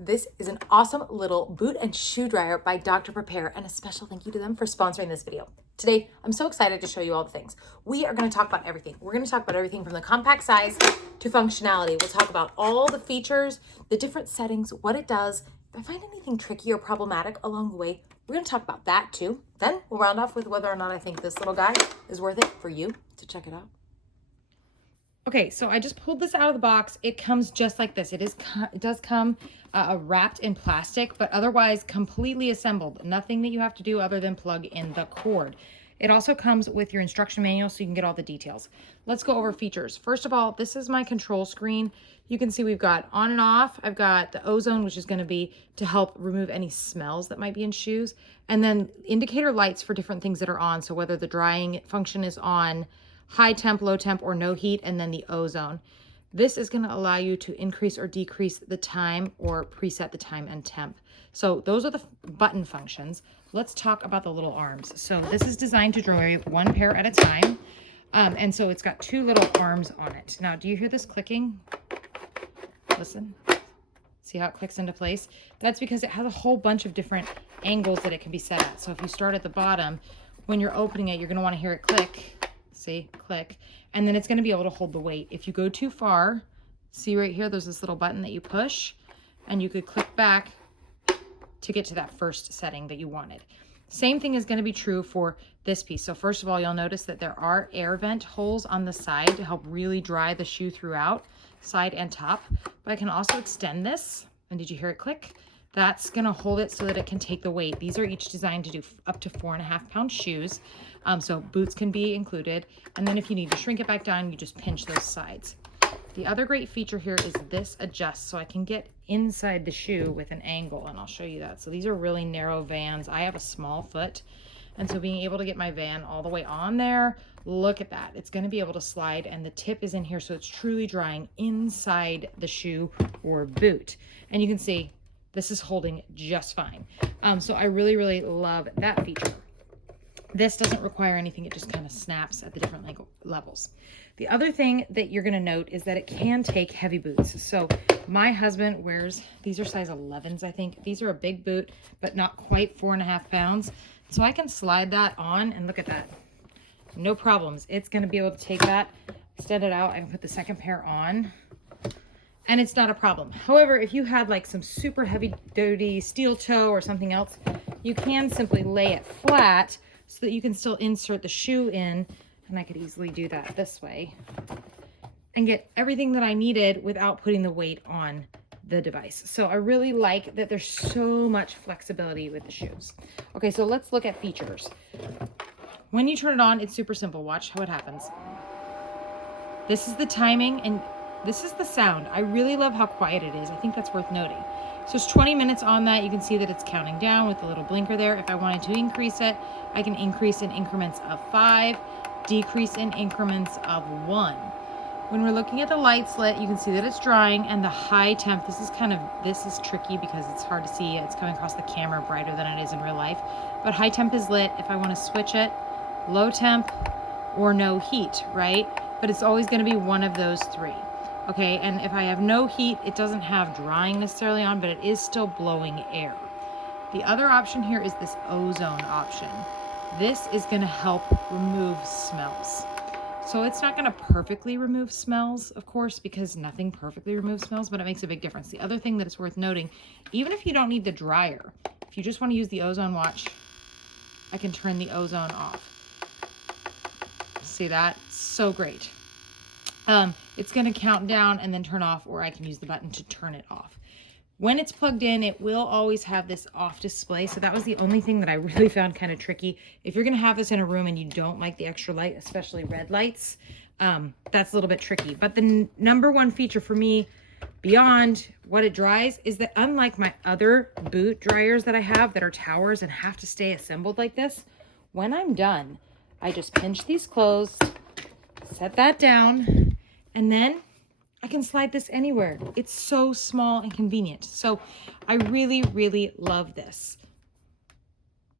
This is an awesome little boot and shoe dryer by DR.PREPARE, and a special thank you to them for sponsoring this video. Today, I'm so excited to show you all the things. We are going to talk about everything. We're going to talk about everything from the compact size to functionality. We'll talk about all the features, the different settings, what it does. If I find anything tricky or problematic along the way, we're going to talk about that too. Then we'll round off with whether or not I think this little guy is worth it for you to check it out. Okay, so I just pulled this out of the box. It comes just like this. It does come wrapped in plastic, but otherwise completely assembled. Nothing that you have to do other than plug in the cord. It also comes with your instruction manual so you can get all the details. Let's go over features. First of all, this is my control screen. You can see we've got on and off. I've got the ozone, which is going to be to help remove any smells that might be in shoes. And then indicator lights for different things that are on. So whether the drying function is on, high temp, low temp, or no heat, and then the ozone. This is going to allow you to increase or decrease the time or preset the time and temp. So those are the button functions. Let's talk about the little arms. So this is designed to dry one pair at a time. And so it's got two little arms on it. Now, do you hear this clicking? Listen. See how it clicks into place? That's because it has a whole bunch of different angles that it can be set at. So if you start at the bottom, when you're opening it, you're going to want to hear it click. See, click, and then it's going to be able to hold the weight. If you go too far, see right here, there's this little button that you push, and you could click back to get to that first setting that you wanted. Same thing is going to be true for this piece. So first of all, you'll notice that there are air vent holes on the side to help really dry the shoe throughout, side and top. But I can also extend this, and did you hear it click? That's going to hold it so that it can take the weight. These are each designed to do up to 4.5 pound shoes. So boots can be included. And then if you need to shrink it back down, you just pinch those sides. The other great feature here is this adjusts. So I can get inside the shoe with an angle, and I'll show you that. So these are really narrow Vans. I have a small foot. And so being able to get my Van all the way on there, look at that. It's going to be able to slide, and the tip is in here. So it's truly drying inside the shoe or boot. And you can see this is holding just fine. So I really, really love that feature. This doesn't require anything. It just kind of snaps at the different levels. The other thing that you're going to note is that it can take heavy boots. So my husband wears, these are size 11s, I think. These are a big boot, but not quite 4.5 pounds. So I can slide that on, and look at that. No problems. It's going to be able to take that, extend it out, and put the second pair on. And it's not a problem. However, if you had like some super heavy duty steel toe or something else, you can simply lay it flat so that you can still insert the shoe in. And I could easily do that this way and get everything that I needed without putting the weight on the device. So I really like that there's so much flexibility with the shoes. Okay, so let's look at features. When you turn it on, it's super simple. Watch how it happens. This is the timing, and this is the sound. I really love how quiet it is. I think that's worth noting. So it's 20 minutes on that. You can see that it's counting down with the little blinker there. If I wanted to increase it, I can increase in increments of 5, decrease in increments of 1. When we're looking at the light slit, you can see that it's drying, and the high temp, this is tricky because it's hard to see. It's coming across the camera brighter than it is in real life. But high temp is lit. If I want to switch it, low temp or no heat, right? But it's always going to be one of those three. Okay, and if I have no heat, it doesn't have drying necessarily on, but it is still blowing air. The other option here is this ozone option. This is going to help remove smells. So it's not going to perfectly remove smells, of course, because nothing perfectly removes smells, but it makes a big difference. The other thing that is worth noting, even if you don't need the dryer, if you just want to use the ozone, watch, I can turn the ozone off. See that? So great. It's going to count down and then turn off, or I can use the button to turn it off. When it's plugged in, it will always have this off display. So that was the only thing that I really found kind of tricky. If you're going to have this in a room and you don't like the extra light, especially red lights, that's a little bit tricky. But the number one feature for me, beyond what it dries, is that unlike my other boot dryers that I have that are towers and have to stay assembled like this, when I'm done, I just pinch these closed, set that down, and then I can slide this anywhere. It's so small and convenient. So I really, really love this.